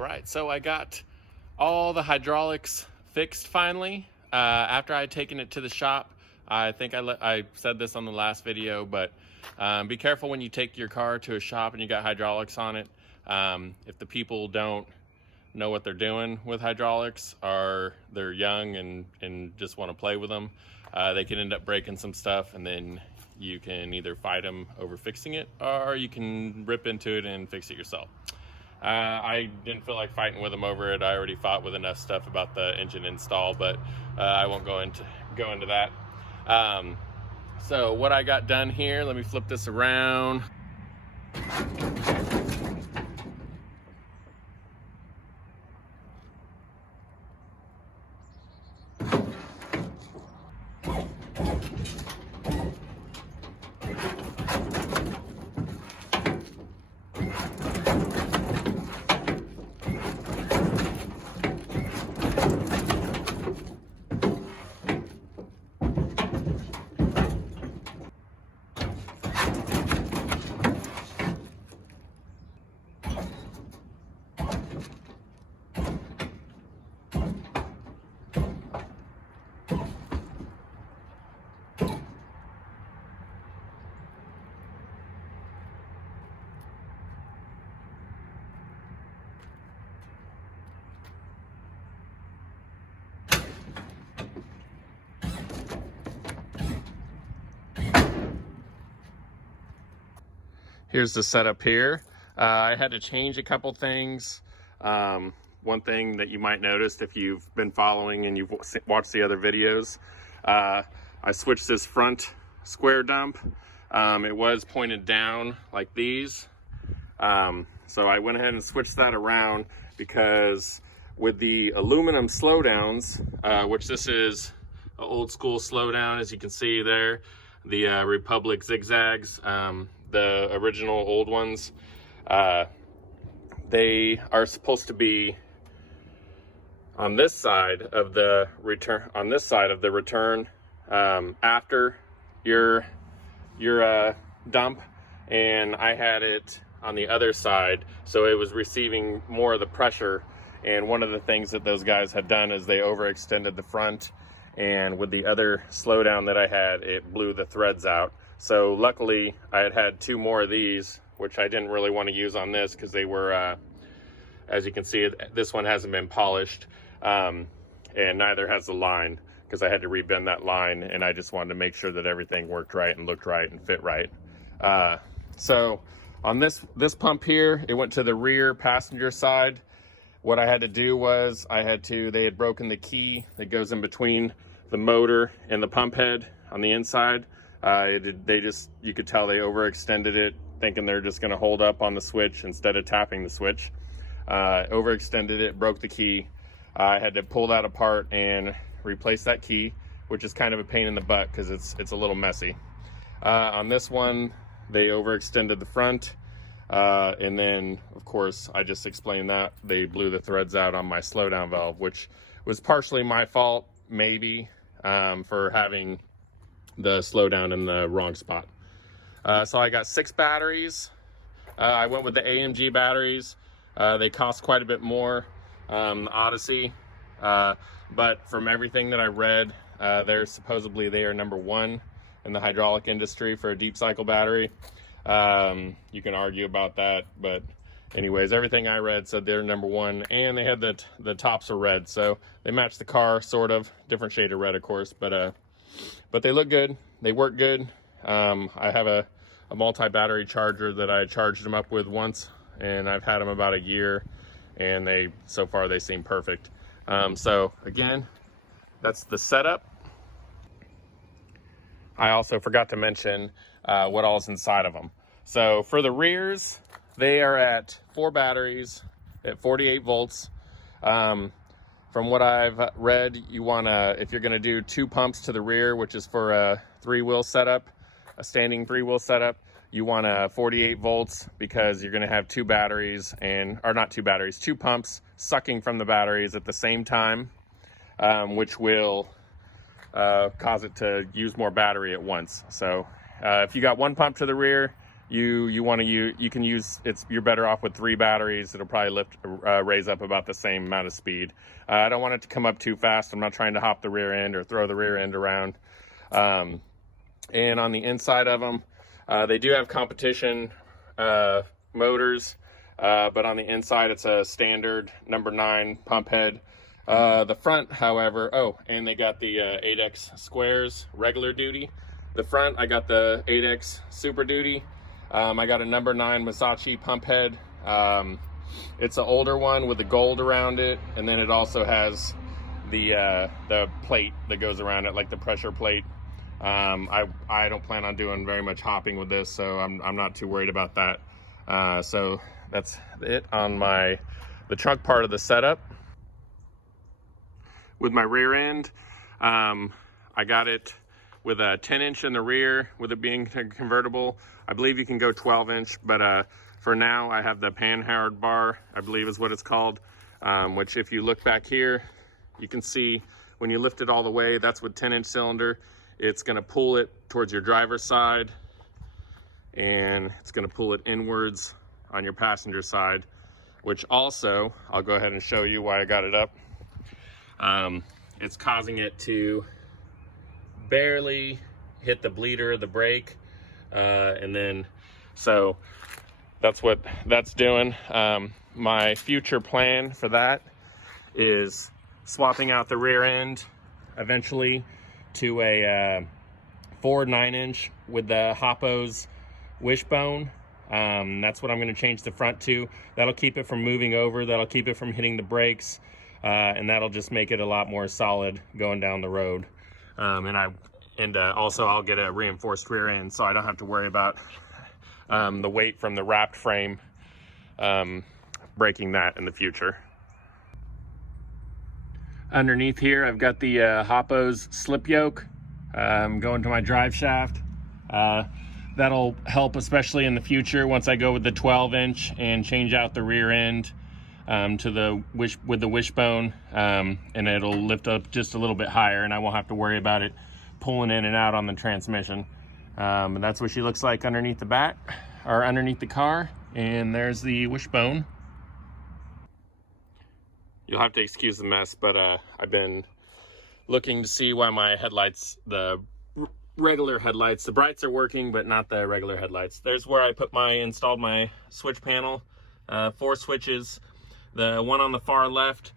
All right, so I got all the hydraulics fixed finally. After I had taken it to the shop, I think I said this on the last video, but be careful when you take your car to a shop and you got hydraulics on it. If the people don't know what they're doing with hydraulics, or they're young and just want to play with them, they can end up breaking some stuff, and then you can either fight them over fixing it, or you can rip into it and fix it yourself. I didn't feel like fighting with them over it. I already fought with enough stuff about the engine install, but I won't go into that. So what I got done here, let me flip this around. Here's the setup here. I had to change a couple things. One thing that you might notice if you've been following and you've watched the other videos, I switched this front square dump. It was pointed down like these. So I went ahead and switched that around because with the aluminum slowdowns, which this is an old school slowdown, as you can see there, the Republic zigzags, the original old ones, they are supposed to be on this side of the return, after your dump, and I had it on the other side, so it was receiving more of the pressure. And one of the things that those guys had done is they overextended the front, and with the other slowdown that I had, it blew the threads out. So luckily I had two more of these, which I didn't really want to use on this because they were, as you can see, this one hasn't been polished, and neither has the line, because I had to rebend that line, and I just wanted to make sure that everything worked right and looked right and fit right. So on this pump here, it went to the rear passenger side. What I had to do was they had broken the key that goes in between the motor and the pump head on the inside. You could tell they overextended it, thinking they're just going to hold up on the switch instead of tapping the switch. Overextended it, broke the key. I had to pull that apart and replace that key, which is kind of a pain in the butt because it's a little messy. On this one, they overextended the front, and then of course I just explained that they blew the threads out on my slowdown valve, which was partially my fault, maybe, for having the slowdown in the wrong spot. So I got 6 batteries. I went with the AMG batteries. They cost quite a bit more, the Odyssey, but from everything that I read, they are number 1 in the hydraulic industry for a deep cycle battery. You can argue about that, but anyways, everything I read said they're number 1, and they had the tops are red, so they match the car, sort of different shade of red, of course, but they look good, they work good. I have a multi-battery charger that I charged them up with once, and I've had them about a year, and so far they seem perfect. So again, that's the setup. I also forgot to mention what all's inside of them. So for the rears, they are at 4 batteries at 48 volts. From what I've read, if you're gonna do 2 pumps to the rear, which is for a 3-wheel setup, a standing 3-wheel setup, you want 48 volts, because you're gonna have 2 pumps sucking from the batteries at the same time, which will cause it to use more battery at once. So if you got 1 pump to the rear, you want to use, you can use, you're better off with 3 batteries. It'll probably raise up about the same amount of speed. I don't want it to come up too fast. I'm not trying to hop the rear end or throw the rear end around. And on the inside of them, they do have competition motors, but on the inside it's a standard number 9 pump head. The front, however, and they got the 8X squares regular duty. The front, I got the 8X Super Duty. I got a number 9 Masachi pump head. It's an older one with the gold around it, and then it also has the plate that goes around it, like the pressure plate. I don't plan on doing very much hopping with this, so I'm not too worried about that. So that's it on the trunk part of the setup. With my rear end, I got it with a 10-inch in the rear, with it being convertible. I believe you can go 12-inch, but for now I have the panhard bar, I believe is what it's called, which if you look back here, you can see when you lift it all the way, that's with 10-inch cylinder. It's gonna pull it towards your driver's side, and it's gonna pull it inwards on your passenger side, which also, I'll go ahead and show you why I got it up. It's causing it to barely hit the bleeder of the brake, and then so that's what that's doing. My future plan for that is swapping out the rear end eventually to a 4 9-inch with the Hoppo's wishbone. That's what I'm going to change the front to. That'll keep it from moving over, that'll keep it from hitting the brakes, and that'll just make it a lot more solid going down the road. And also I'll get a reinforced rear end, so I don't have to worry about the weight from the wrapped frame breaking that in the future. Underneath here, I've got the Hoppo's slip yoke going to my drive shaft. That'll help, especially in the future, once I go with the 12-inch and change out the rear end to with the wishbone, and it'll lift up just a little bit higher, and I won't have to worry about it pulling in and out on the transmission. And that's what she looks like underneath the back, or underneath the car. And there's the wishbone. You'll have to excuse the mess, but I've been looking to see why my headlights, the regular headlights, the brights are working, but not the regular headlights. There's where I installed my switch panel, 4 switches. The one on the far left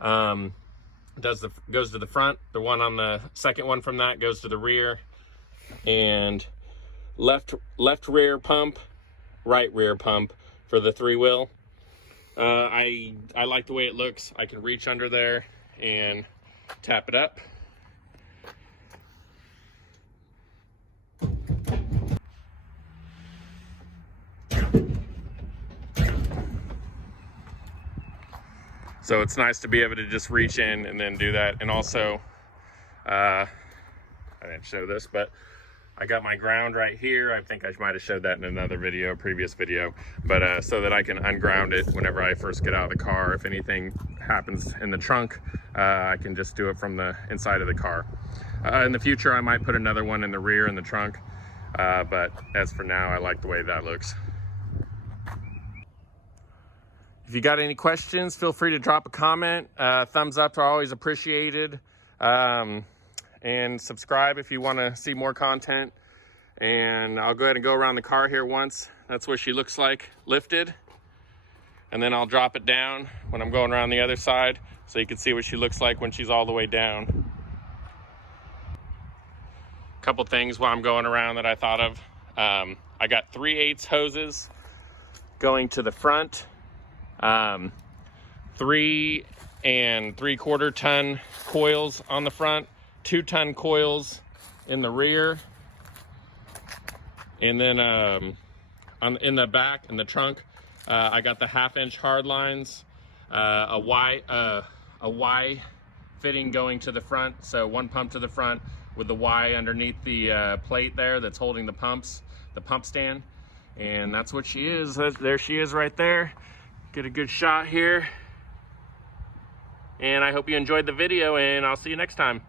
goes to the front. The one on the second one from that goes to the rear. And left rear pump, right rear pump for the 3-wheel. I like the way it looks. I can reach under there and tap it up. So it's nice to be able to just reach in and then do that. And also, I didn't show this, but I got my ground right here. I think I might have showed that in another video, previous video, but so that I can unground it whenever I first get out of the car. If anything happens in the trunk, I can just do it from the inside of the car. In the future, I might put another one in the rear in the trunk, but as for now, I like the way that looks. If you got any questions, feel free to drop a comment. Thumbs up are always appreciated. And subscribe if you want to see more content. And I'll go ahead and go around the car here once. That's what she looks like lifted. And then I'll drop it down when I'm going around the other side, so you can see what she looks like when she's all the way down. A couple things while I'm going around that I thought of. I got 3/8 hoses going to the front. 3 3/4 ton coils on the front, 2-ton coils in the rear, and then in the back, in the trunk, I got the 1/2-inch hard lines, a Y fitting going to the front, so 1 pump to the front with the Y underneath the plate there that's holding the pumps, the pump stand. And that's what she is. There she is right there. Get a good shot here. And I hope you enjoyed the video, and I'll see you next time.